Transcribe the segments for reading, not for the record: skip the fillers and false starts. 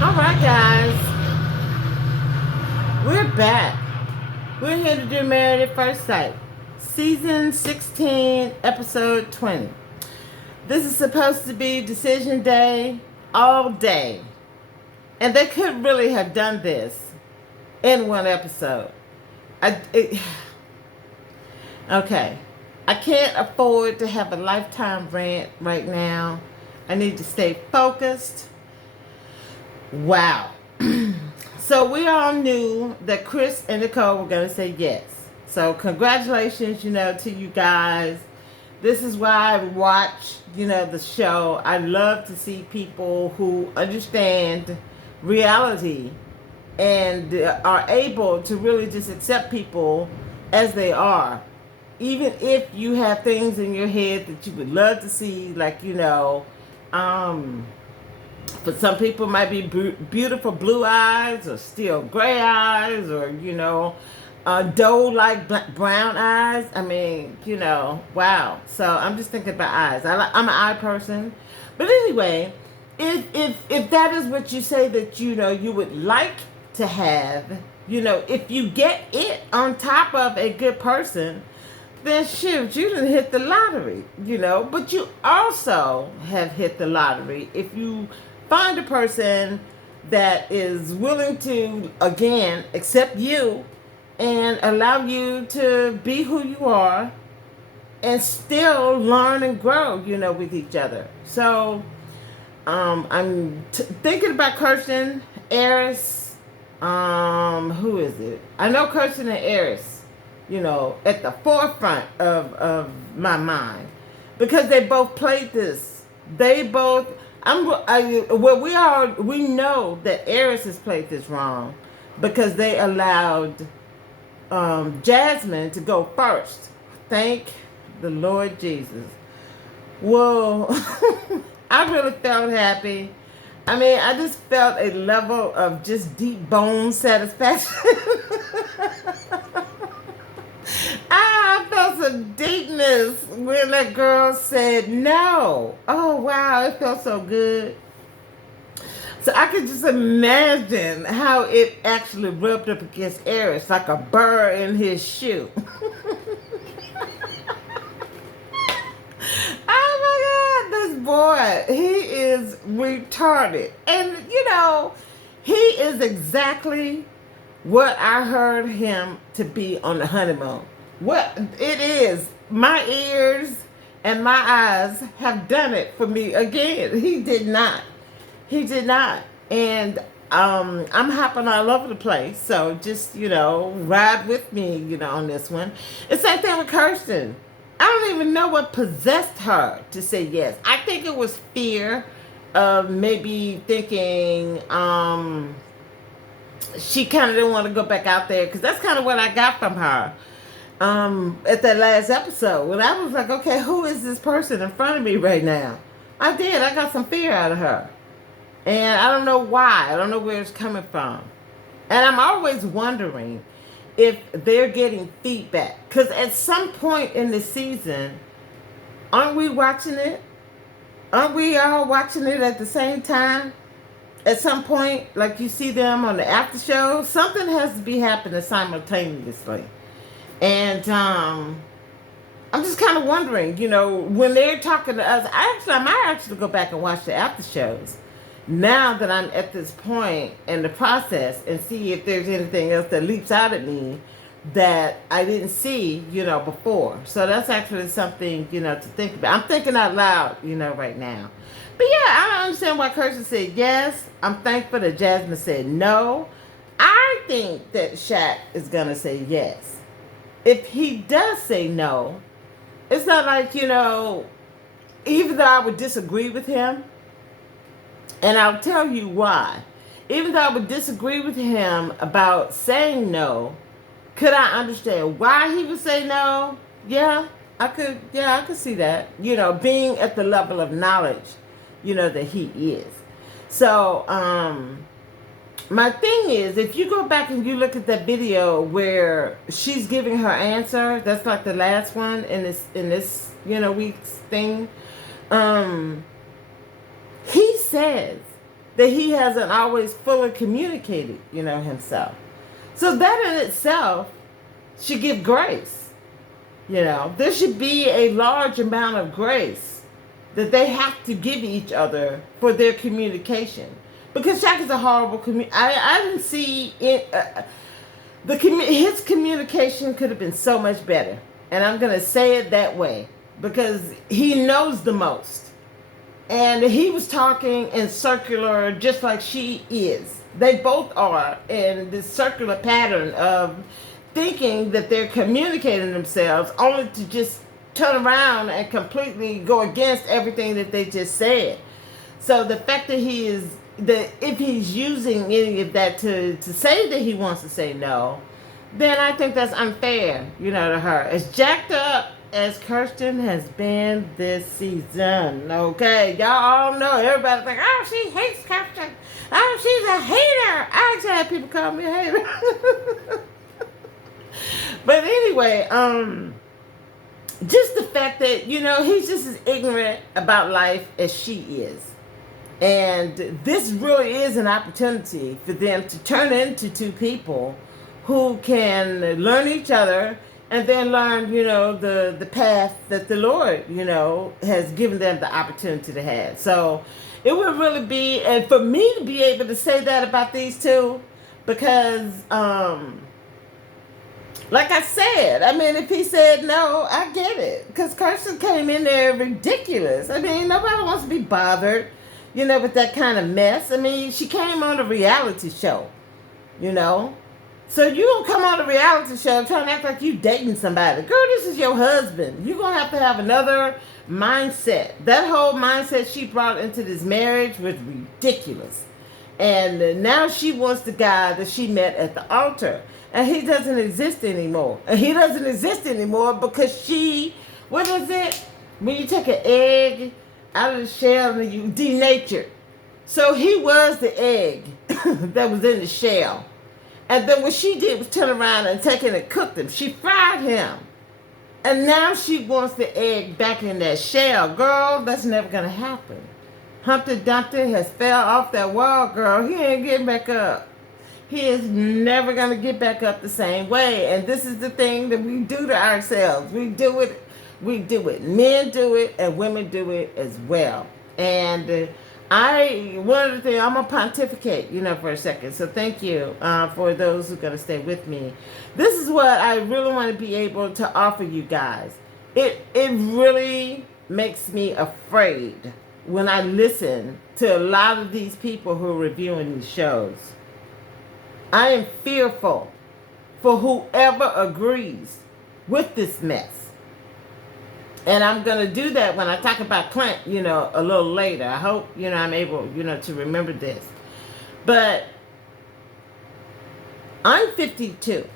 All right, guys, we're back. We're here to do Married at First Sight, Season 16, Episode 20. This is supposed to be decision day all day. And they could really have done this in one episode. Okay. I can't afford to have a lifetime rant right now. I need to stay focused. Wow. So we all knew that Chris and Nicole were going to say yes. So congratulations, to you guys. This is why I watch, the show. I love to see people who understand reality and are able to really just accept people as they are. Even if you have things in your head that you would love to see, like, for some people it might be beautiful blue eyes or steel gray eyes or, doe-like brown eyes. I mean, wow. So I'm just thinking about eyes. I'm an eye person. But anyway, if that is what you say that, you would like to have, if you get it on top of a good person, then shoot, you didn't hit the lottery, But you also have hit the lottery if you find a person that is willing to, again, accept you and allow you to be who you are and still learn and grow, with each other. So I'm thinking about Kirsten, Airris, who is it? I know Kirsten and Airris, at the forefront of my mind because they both played this. They both. We know that Airris has played this wrong because they allowed Jasmine to go first. Thank the Lord Jesus. Well, I really felt happy. I mean, I just felt a level of just deep bone satisfaction. I felt some deepness when that girl said no. Oh, wow, it felt so good. So I could just imagine how it actually rubbed up against Airris like a burr in his shoe. Oh my God, this boy, he is retarded. And, he is exactly what I heard him to be on the honeymoon. What it is, my ears and my eyes have done it for me again. He did not. And I'm hopping all over the place. So just, ride with me, on this one. It's the same thing with Kirsten. I don't even know what possessed her to say yes. I think it was fear of maybe thinking, she kind of didn't want to go back out there because that's kind of what I got from her at that last episode when I was like, okay, who is this person in front of me right now? I got some fear out of her, and I don't know why. I don't know where it's coming from, and I'm always wondering if they're getting feedback because at some point in the season, aren't we watching it? Aren't we all watching it at the same time? At some point, like you see them on the after show, something has to be happening simultaneously. And I'm just kind of wondering, when they're talking to us, I might actually go back and watch the after shows now that I'm at this point in the process and see if there's anything else that leaps out at me that I didn't see, before. So that's actually something, to think about. I'm thinking out loud, right now. But yeah, I don't understand why Kirsten said yes. I'm thankful that Jasmine said no. I think that Shaq is going to say yes. If he does say no, it's not like, even though I would disagree with him, and I'll tell you why. Even though I would disagree with him about saying no, could I understand why he would say no? Yeah, I could see that. Being at the level of knowledge, that he is. So, my thing is, if you go back and you look at that video where she's giving her answer, that's like the last one in this week's thing. He says that he hasn't always fully communicated, himself. So that in itself should give grace. There should be a large amount of grace that they have to give each other for their communication. Because Shaq is a horrible I didn't see it. His communication could have been so much better. And I'm going to say it that way because he knows the most. And he was talking in circular just like she is. They both are in this circular pattern of thinking that they're communicating themselves only to just turn around and completely go against everything that they just said. So the fact that if he's using any of that to say that he wants to say no, then I think that's unfair, to her. As jacked up as Kirsten has been this season, okay? Y'all all know, everybody's like, oh, she hates Kirsten. Oh, she's a hater. I actually had people call me a hater. But anyway, just the fact that, he's just as ignorant about life as she is. And this really is an opportunity for them to turn into two people who can learn each other and then learn, the path that the Lord, has given them the opportunity to have. So it would really be, and for me to be able to say that about these two, because, like I said, if he said no, I get it. Because Kirsten came in there ridiculous. Nobody wants to be bothered, with that kind of mess. She came on a reality show, So you don't come on a reality show trying to act like you dating somebody. Girl, this is your husband. You're going to have another mindset. That whole mindset she brought into this marriage was ridiculous. And now she wants the guy that she met at the altar. And he doesn't exist anymore. And he doesn't exist anymore because what is it? When you take an egg out of the shell and you denature. So he was the egg that was in the shell. And then what she did was turn around and take it and cook them. She fried him. And now she wants the egg back in that shell. Girl, that's never going to happen. Humpty Dumpty has fell off that wall, girl. He ain't getting back up. He is never going to get back up the same way. And this is the thing that we do to ourselves. We do it. Men do it and women do it as well. And one of the things, I'm going to pontificate, for a second. So thank you for those who are going to stay with me. This is what I really want to be able to offer you guys. It really makes me afraid when I listen to a lot of these people who are reviewing these shows. I am fearful for whoever agrees with this mess. And I'm going to do that when I talk about Clint, a little later. I hope, I'm able, to remember this. But I'm 52.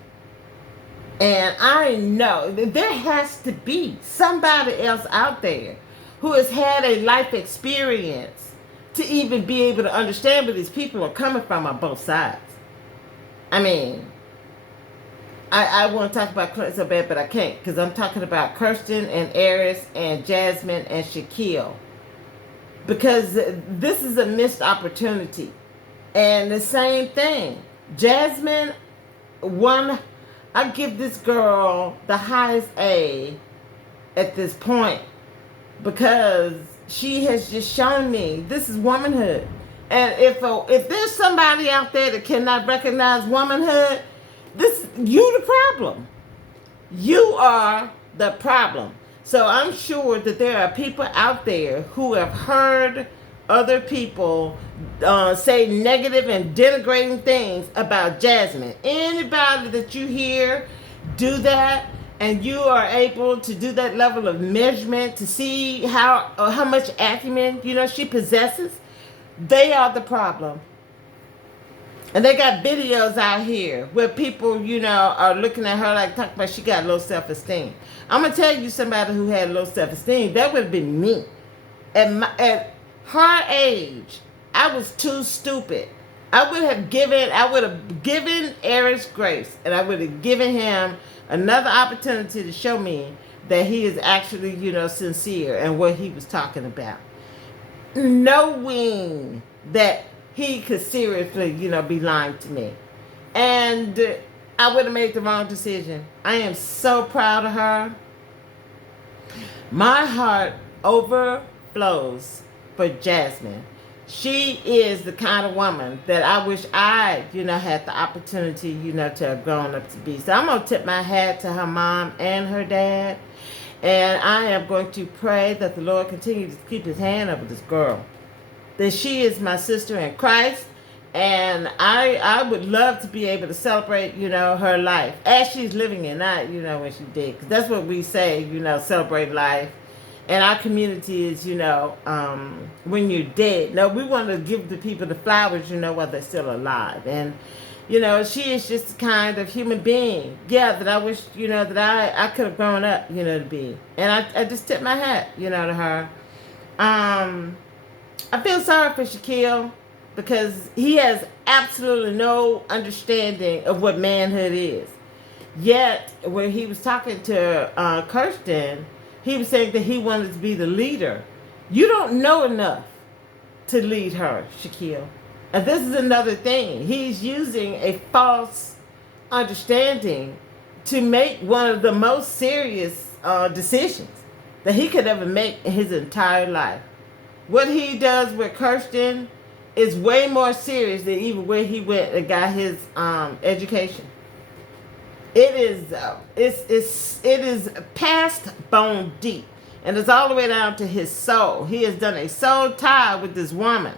And I know that there has to be somebody else out there who has had a life experience to even be able to understand where these people are coming from on both sides. I want to talk about Clint so bad, but I can't because I'm talking about Kirsten and Airris and Jasmine and Shaquille. Because this is a missed opportunity. And the same thing. Jasmine, I give this girl the highest A at this point because she has just shown me this is womanhood. And if there's somebody out there that cannot recognize womanhood, you the problem. You are the problem. So I'm sure that there are people out there who have heard other people say negative and denigrating things about Jasmine. Anybody that you hear do that and you are able to do that level of measurement to see how much acumen, she possesses, they are the problem. And they got videos out here where people, are looking at her like, talking about she got low self-esteem. I'm going to tell you somebody who had low self-esteem. That would have been me. At her age, I was too stupid. I would have given Airris grace. And I would have given him another opportunity to show me that he is actually, sincere and what he was talking about. Knowing that he could seriously, be lying to me. And I would have made the wrong decision. I am so proud of her. My heart overflows for Jasmine. She is the kind of woman that I wish I, had the opportunity, to have grown up to be. So I'm going to tip my hat to her mom and her dad. And I am going to pray that the Lord continues to keep his hand over this girl. That she is my sister in Christ. And I would love to be able to celebrate, her life as she's living it, not, when she did. Because that's what we say, celebrate life. And our community is, when you're dead. No, we want to give the people the flowers, while they're still alive. And, she is just the kind of human being, that I wish, that I could have grown up, to be. And I just tip my hat, to her. I feel sorry for Shaquille because he has absolutely no understanding of what manhood is. Yet, when he was talking to Kirsten, he was saying that he wanted to be the leader. You don't know enough to lead her, Shaquille. And this is another thing. He's using a false understanding to make one of the most serious decisions that he could ever make in his entire life. What he does with Kirsten is way more serious than even where he went and got his education. It is past bone deep, and it's all the way down to his soul. He has done a soul tie with this woman,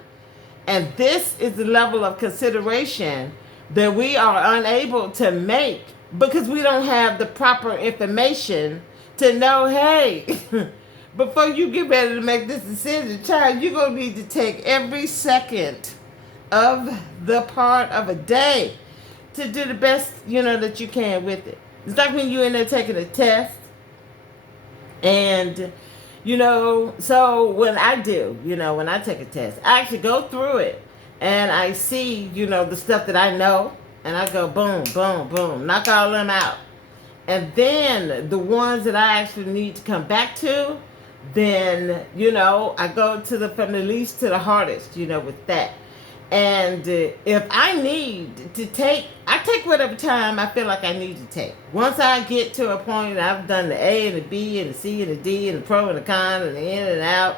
and this is the level of consideration that we are unable to make because we don't have the proper information to know, hey, before you get ready to make this decision, child, you're going to need to take every second of the part of a day to do the best, that you can with it. It's like when you're in there taking a test. And, so when I do, when I take a test, I actually go through it. And I see, the stuff that I know. And I go boom, boom, boom. Knock all them out. And then the ones that I actually need to come back to, then, I go from the least to the hardest, with that. And if I need to I take whatever time I feel like I need to take. Once I get to a point that I've done the A and the B and the C and the D and the pro and the con and the in and out.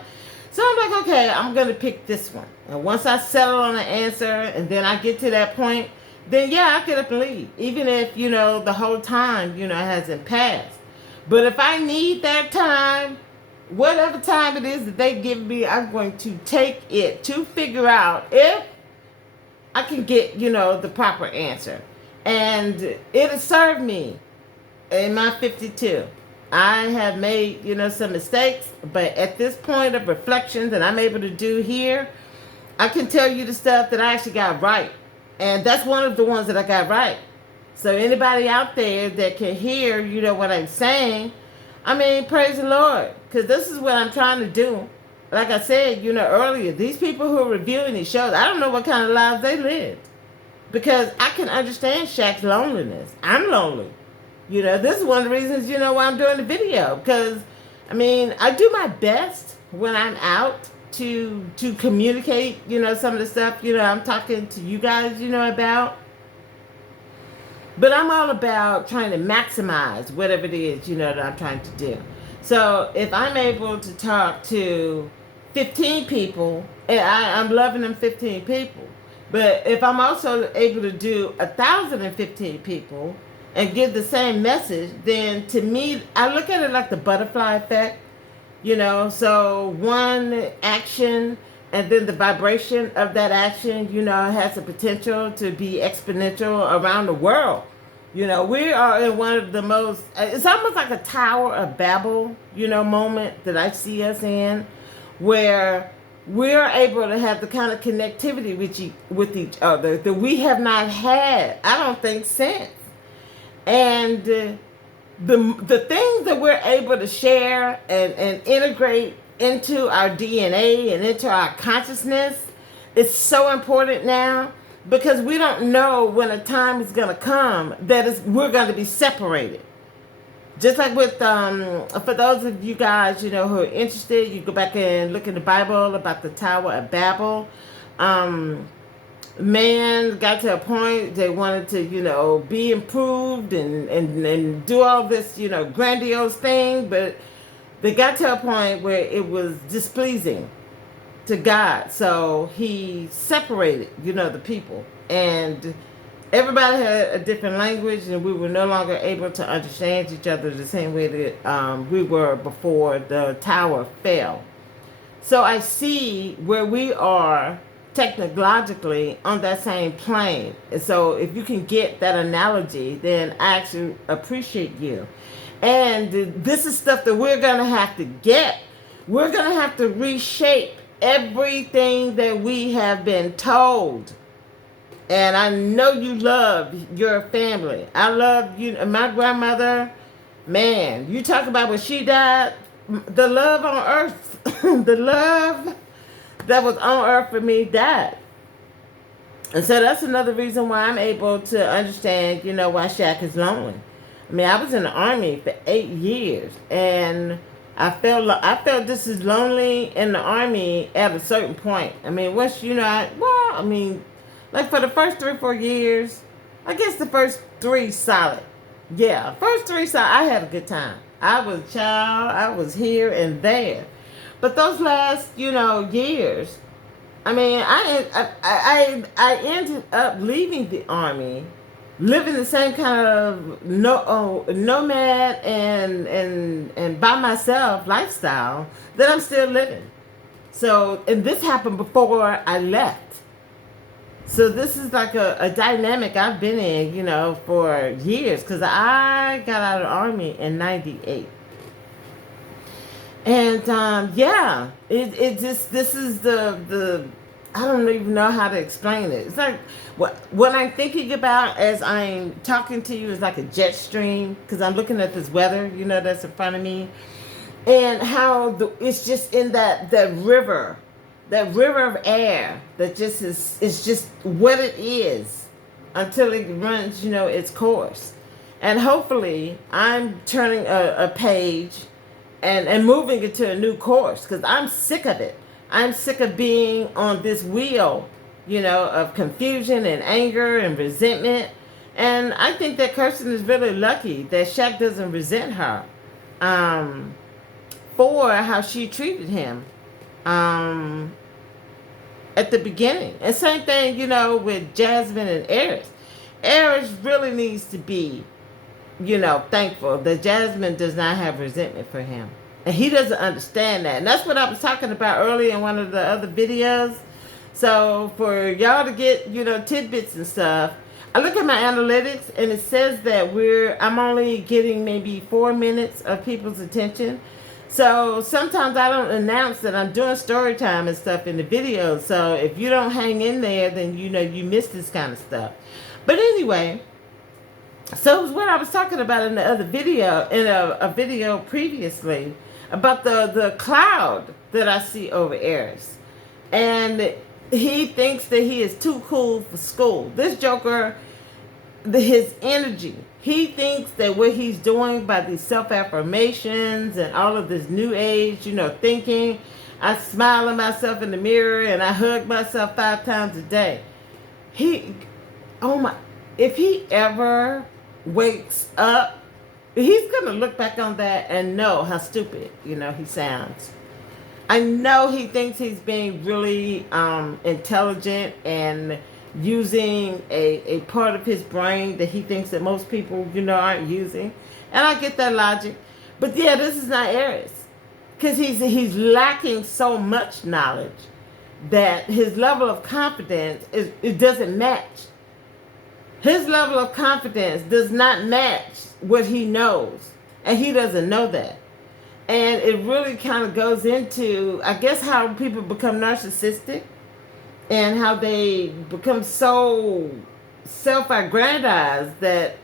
So I'm like, okay, I'm going to pick this one. And once I settle on an answer and then I get to that point, then yeah, I get up and leave. Even if, the whole time, hasn't passed. But if I need that time, whatever time it is that they give me, I'm going to take it to figure out if I can get, the proper answer. And it has served me in my 52. I have made, some mistakes, but at this point of reflection that I'm able to do here, I can tell you the stuff that I actually got right. And that's one of the ones that I got right. So anybody out there that can hear, what I'm saying, praise the Lord. Because this is what I'm trying to do. Like I said, earlier, these people who are reviewing these shows, I don't know what kind of lives they lived. Because I can understand Shaq's loneliness. I'm lonely. This is one of the reasons, why I'm doing the video. Because, I do my best when I'm out to communicate, some of the stuff, I'm talking to you guys, about. But I'm all about trying to maximize whatever it is, that I'm trying to do. So if I'm able to talk to 15 people, and I'm loving them 15 people. But if I'm also able to do 1,015 people and give the same message, then to me, I look at it like the butterfly effect. So one action and then the vibration of that action, has the potential to be exponential around the world. We are in one of the most, it's almost like a Tower of Babel, moment that I see us in, where we're able to have the kind of connectivity with each other that we have not had, I don't think, since. And the things that we're able to share and integrate into our DNA and into our consciousness is so important now. Because we don't know when a time is going to come that we're going to be separated. Just like with, for those of you guys, who are interested, you go back and look in the Bible about the Tower of Babel. Man got to a point they wanted to, be improved and do all this, grandiose thing, but they got to a point where it was displeasing to God. So he separated, the people. And everybody had a different language, and we were no longer able to understand each other the same way that we were before the tower fell. So I see where we are technologically on that same plane. And so if you can get that analogy, then I actually appreciate you. And this is stuff that we're going to have to get. We're going to have to reshape everything that we have been told. And I know you love your family. I love you. My grandmother, man, you talk about when she died, the love on earth, the love that was on earth for me died. And so that's another reason why I'm able to understand, why Shaq is lonely. I mean, I was in the Army for 8 years, and I felt just as lonely in the Army at a certain point. I mean, once, like for the first 3 or 4 years, I guess the first 3 solid. Yeah, first 3 solid, I had a good time. I was a child, I was here and there. But those last, years, I mean, I ended up leaving the Army, living the same kind of nomad and by myself lifestyle that I'm still living. So, and this happened before I left. So this is like a dynamic I've been in, for years, because I got out of the Army in 98. And this is the I don't even know how to explain it. It's like what I'm thinking about as I'm talking to you is like a jet stream, because I'm looking at this weather, that's in front of me, and how it's just in that river of air that just is just what it is until it runs, its course. And hopefully I'm turning a page and moving into a new course, because I'm sick of it. I'm sick of being on this wheel, of confusion and anger and resentment. And I think that Kirsten is really lucky that Shaq doesn't resent her for how she treated him at the beginning. And same thing, with Jasmine and Airris. Airris really needs to be, thankful that Jasmine does not have resentment for him. And he doesn't understand that. And that's what I was talking about earlier in one of the other videos. So for y'all to get, tidbits and stuff, I look at my analytics and it says that I'm only getting maybe 4 minutes of people's attention. So sometimes I don't announce that I'm doing story time and stuff in the video. So if you don't hang in there, then you miss this kind of stuff. But anyway, so it was what I was talking about in the other video, in a video previously, about the cloud that I see over Airris. And he thinks that he is too cool for school. This joker, his energy, he thinks that what he's doing by these self-affirmations and all of this new age, thinking, I smile at myself in the mirror and I hug myself 5 times a day. If he ever wakes up, he's going to look back on that and know how stupid, he sounds. I know he thinks he's being really intelligent and using a part of his brain that he thinks that most people, aren't using. And I get that logic. But yeah, this is not Airris. Because he's lacking so much knowledge that his level of confidence, it doesn't match. His level of confidence does not match what he knows. And he doesn't know that. And it really kind of goes into, I guess, how people become narcissistic and how they become so self-aggrandized that,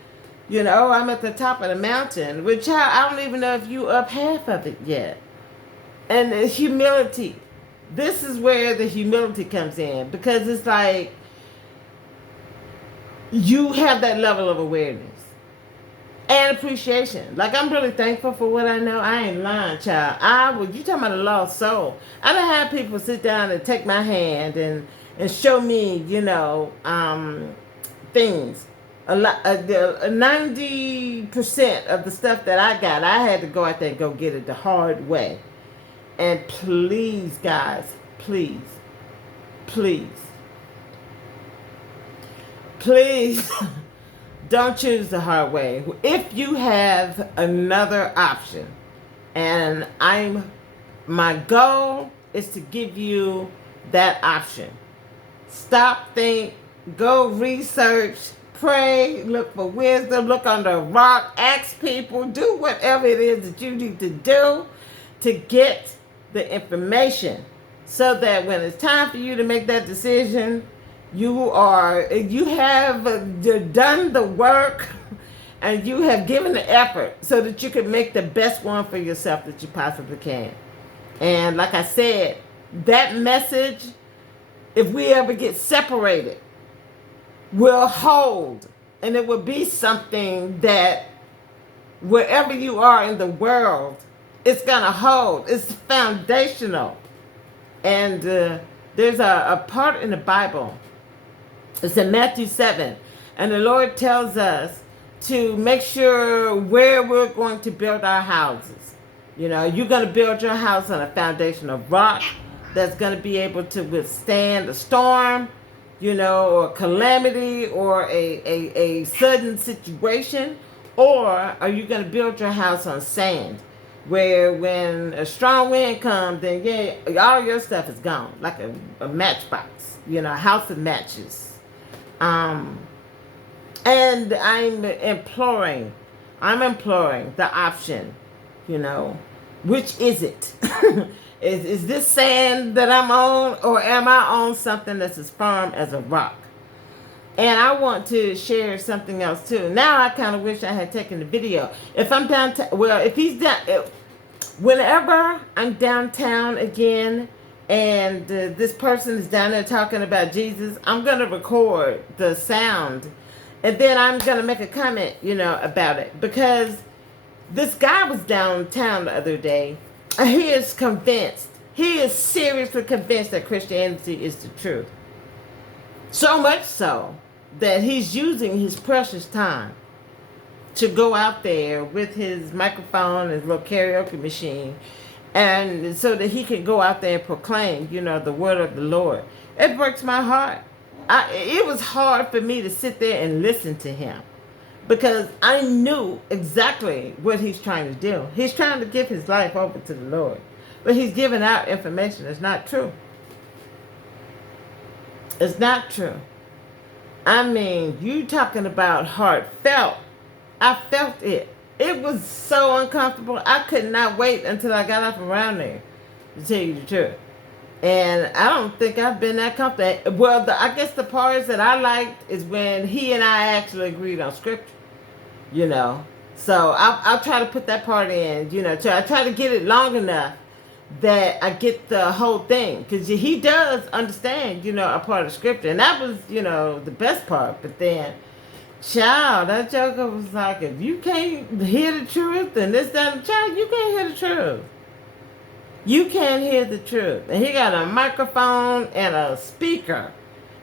I'm at the top of the mountain, which I don't even know if you up half of it yet. And the humility. This is where the humility comes in, because it's like you have that level of awareness and appreciation. Like, I'm really thankful for what I know. I ain't lying, child. You talking about a lost soul. I done had people sit down and take my hand and and show me, things. 90% of the stuff that I got, I had to go out there and go get it the hard way. And please, guys, please, don't choose the hard way. If you have another option, and my goal is to give you that option. Stop, think, go research, pray, look for wisdom, look under a rock, ask people, do whatever it is that you need to do to get the information, so that when it's time for you to make that decision, you have done the work and you have given the effort so that you can make the best one for yourself that you possibly can. And like I said, that message, if we ever get separated, will hold, and it will be something that wherever you are in the world, it's going to hold. It's foundational. And there's a part in the Bible. It's in Matthew 7. And the Lord tells us to make sure where we're going to build our houses. You're going to build your house on a foundation of rock that's going to be able to withstand a storm, or calamity, or a sudden situation. Or are you going to build your house on sand, where when a strong wind comes, then all your stuff is gone, like a matchbox, a house of matches. And I'm imploring the option, which is it? Is this sand that I'm on, or am I on something that's as firm as a rock? And I want to share something else too. Now I kind of wish I had taken the video. If I'm downtown, whenever I'm downtown again, and this person is down there talking about Jesus, I'm going to record the sound. And then I'm going to make a comment, about it. Because this guy was downtown the other day. And he is convinced. He is seriously convinced that Christianity is the truth. So much so that he's using his precious time to go out there with his microphone, his little karaoke machine, and so that he can go out there and proclaim, the word of the Lord. It breaks my heart. It was hard for me to sit there and listen to him, because I knew exactly what he's trying to do. He's trying to give his life over to the Lord, but he's giving out information that's not true. It's not true. I mean, you talking about heartfelt. I felt it. It was so uncomfortable. I could not wait until I got up around there, to tell you the truth. And I don't think I've been that comfortable. Well, I guess the parts that I liked is when he and I actually agreed on scripture, So I'll try to put that part in, so I try to get it long enough that I get the whole thing. Because he does understand, a part of scripture. And that was, the best part. But then, child, that joker was like, if you can't hear the truth and this, that, child, you can't hear the truth. You can't hear the truth. And he got a microphone and a speaker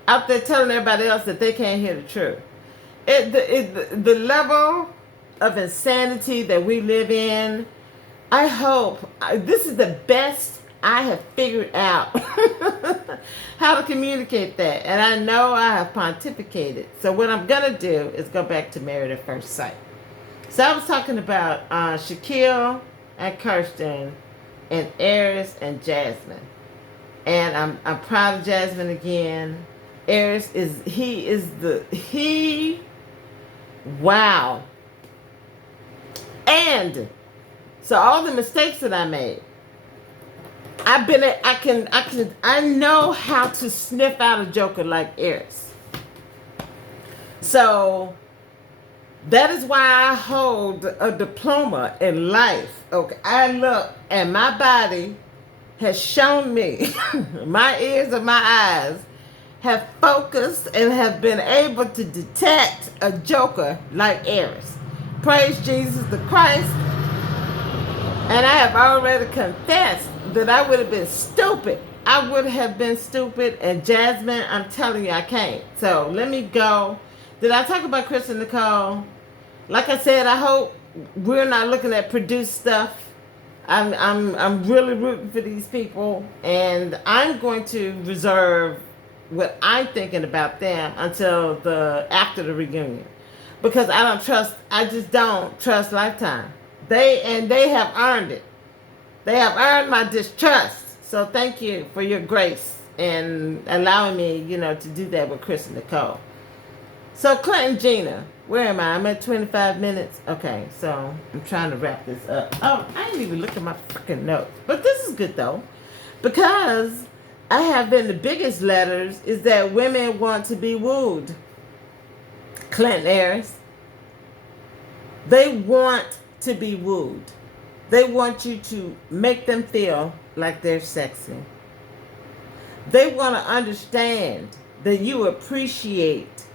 out there telling everybody else that they can't hear the truth. The level of insanity that we live in, I hope, this is the best I have figured out how to communicate that. And I know I have pontificated. So what I'm going to do is go back to Married at First Sight. So I was talking about Shaquille and Kirsten and Airris and Jasmine. And I'm proud of Jasmine again. Airris wow. And so all the mistakes that I made, I know how to sniff out a joker like Airris. So that is why I hold a diploma in life. Okay, I look, and my body has shown me, my ears and my eyes have focused and have been able to detect a joker like Airris. Praise Jesus the Christ. And I have already confessed that I would have been stupid. I would have been stupid. And Jasmine, I'm telling you, I can't. So let me go. Did I talk about Chris and Nicole? Like I said, I hope we're not looking at produced stuff. I'm really rooting for these people, and I'm going to reserve what I'm thinking about them until after the reunion, because I just don't trust Lifetime. They have earned it. They have earned my distrust. So thank you for your grace and allowing me, to do that with Chris and Nicole. So Clint and Gina, where am I? I'm at 25 minutes. Okay, so I'm trying to wrap this up. Oh, I didn't even look at my freaking notes. But this is good though, because I have been the biggest letters is that women want to be wooed. Clint and Airris. They want to be wooed. They want you to make them feel like they're sexy. They want to understand that you appreciate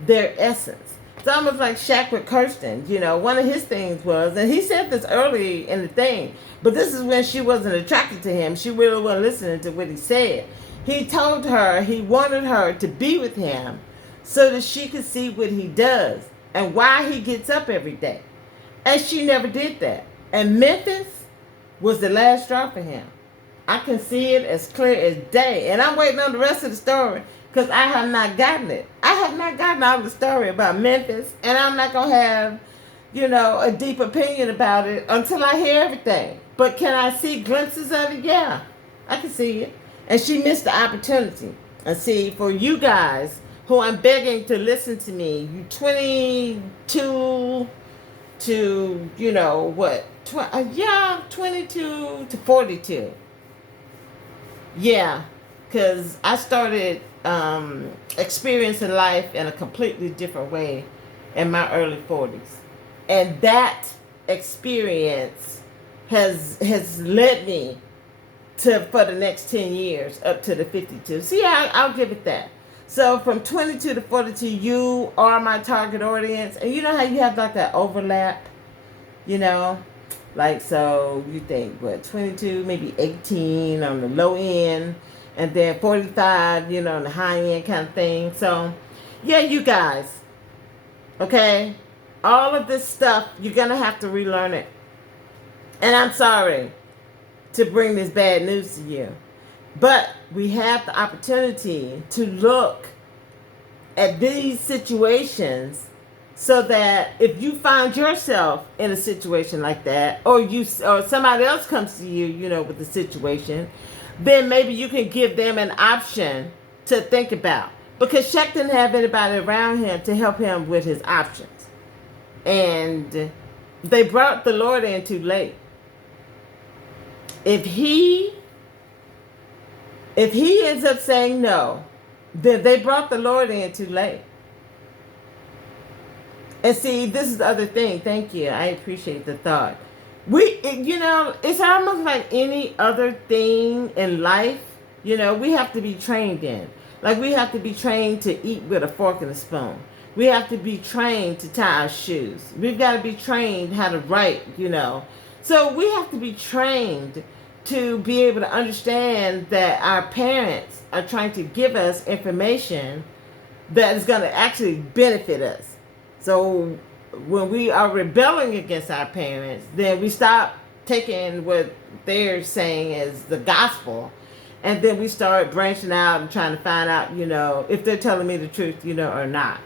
their essence. It's almost like Shaq with Kirsten. One of his things was, and he said this early in the thing, but this is when she wasn't attracted to him. She really wasn't listening to what he said. He told her he wanted her to be with him so that she could see what he does and why he gets up every day. And she never did that. And Memphis was the last straw for him. I can see it as clear as day. And I'm waiting on the rest of the story, because I have not gotten it. I have not gotten all the story about Memphis. And I'm not going to have, a deep opinion about it until I hear everything. But can I see glimpses of it? Yeah, I can see it. And she missed the opportunity. And see, for you guys who I'm begging to listen to me, you 22 to, 22 to 42. Yeah, because I started experiencing life in a completely different way in my early 40s. And that experience has led me for the next 10 years up to the 52. See, I'll give it that. So from 22 to 42, you are my target audience. And you know how you have like that overlap, Like, so you think, 22, maybe 18 on the low end, and then 45, on the high end kind of thing. So, yeah, you guys, okay? All of this stuff, you're going to have to relearn it. And I'm sorry to bring this bad news to you, but we have the opportunity to look at these situations so that if you find yourself in a situation like that, or somebody else comes to you, with the situation, then maybe you can give them an option to think about. Because Shaq didn't have anybody around him to help him with his options. And they brought the Lord in too late. If he ends up saying no, then they brought the Lord in too late. And see, this is the other thing. Thank you. I appreciate the thought. It's almost like any other thing in life, we have to be trained in. Like, we have to be trained to eat with a fork and a spoon. We have to be trained to tie our shoes. We've got to be trained how to write, So we have to be trained to be able to understand that our parents are trying to give us information that is going to actually benefit us. So when we are rebelling against our parents, then we stop taking what they're saying as the gospel, and then we start branching out and trying to find out, if they're telling me the truth, or not.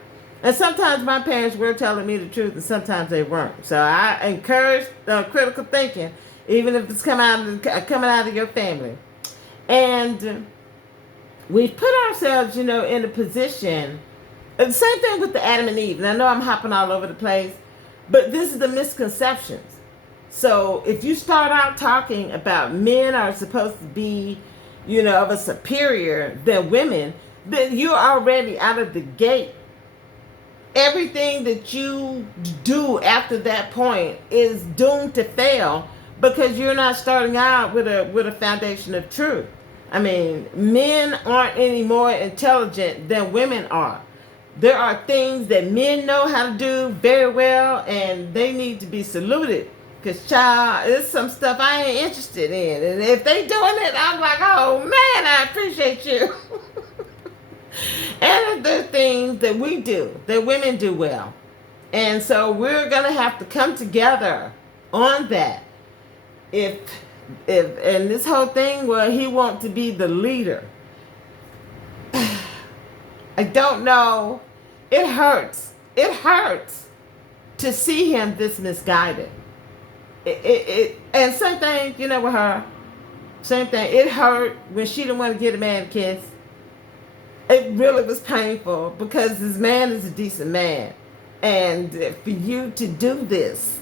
And sometimes my parents were telling me the truth, and sometimes they weren't. So I encourage critical thinking, even if it's coming out of your family. And we put ourselves, in a position. The same thing with the Adam and Eve. And I know I'm hopping all over the place, but this is the misconceptions. So if you start out talking about men are supposed to be, of a superior than women, then you're already out of the gate. Everything that you do after that point is doomed to fail, because you're not starting out with a foundation of truth. I mean, men aren't any more intelligent than women are. There are things that men know how to do very well, and they need to be saluted, Because, child, it's some stuff I ain't interested in. And if they doing it, I'm like, oh, man, I appreciate you. And there are things that we do, that women do well. And so we're going to have to come together on that. If and this whole thing where he wants to be the leader, I don't know. It hurts. It hurts to see him this misguided. And same thing, you know, with her. Same thing. It hurt when she didn't want to get a man a kiss. It really was painful because this man is a decent man. And for you to do this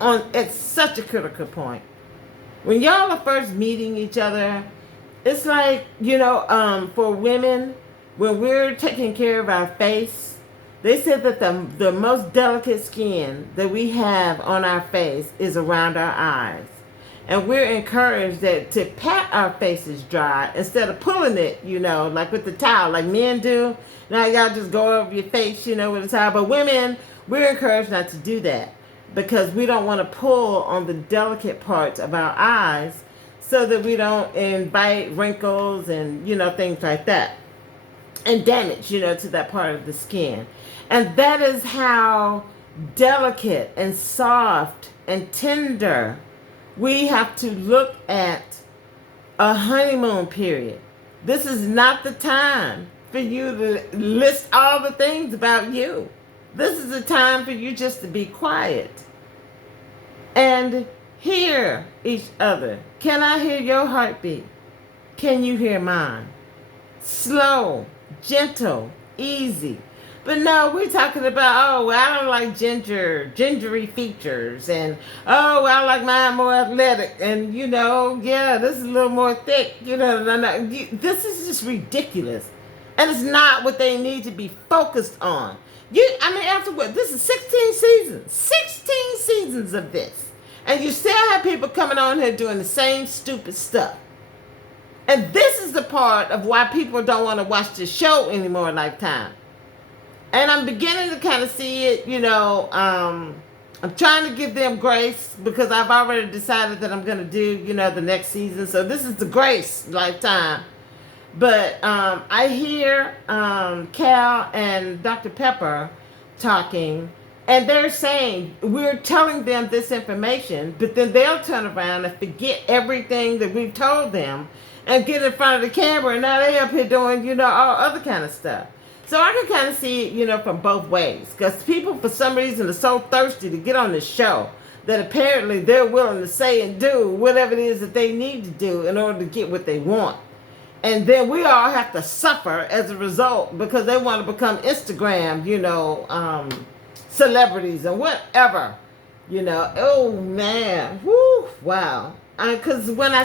at such a critical point. When y'all are first meeting each other, it's like, you know, for women, when we're taking care of our face, they said that the most delicate skin that we have on our face is around our eyes. And we're encouraged that to pat our faces dry instead of pulling it, you know, like with the towel, like men do. Now y'all just go over your face, you know, with a towel. But women, we're encouraged not to do that because we don't want to pull on the delicate parts of our eyes so that we don't invite wrinkles and, you know, things like that. And damage, you know, to that part of the skin. And that is how delicate and soft and tender we have to look at a honeymoon period. This is not the time for you to list all the things about you. This is the time for you just to be quiet and hear each other. Can I hear your heartbeat? Can you hear mine? Slow, gentle, easy. But no, we're talking about, oh, well, I don't like gingery features. And, oh, I like mine more athletic. And, you know, yeah, this is a little more thick. You know, this is just ridiculous. And it's not what they need to be focused on. After what? This is 16 seasons. 16 seasons of this. And you still have people coming on here doing the same stupid stuff. And this is the part of why people don't want to watch the show anymore, Lifetime. And I'm beginning to kind of see it, you know, I'm trying to give them grace because I've already decided that I'm going to do, you know, the next season. So this is the grace Lifetime. But I hear Cal and Dr. Pepper talking, and they're saying, we're telling them this information, but then they'll turn around and forget everything that we've told them and get in front of the camera, and now they're up here doing, you know, all other kind of stuff. So I can kind of see it, you know, from both ways. Because people, for some reason, are so thirsty to get on this show that apparently they're willing to say and do whatever it is that they need to do in order to get what they want. And then we all have to suffer as a result because they want to become Instagram, you know, celebrities and whatever. You know, oh, man. Woo, wow. Because when I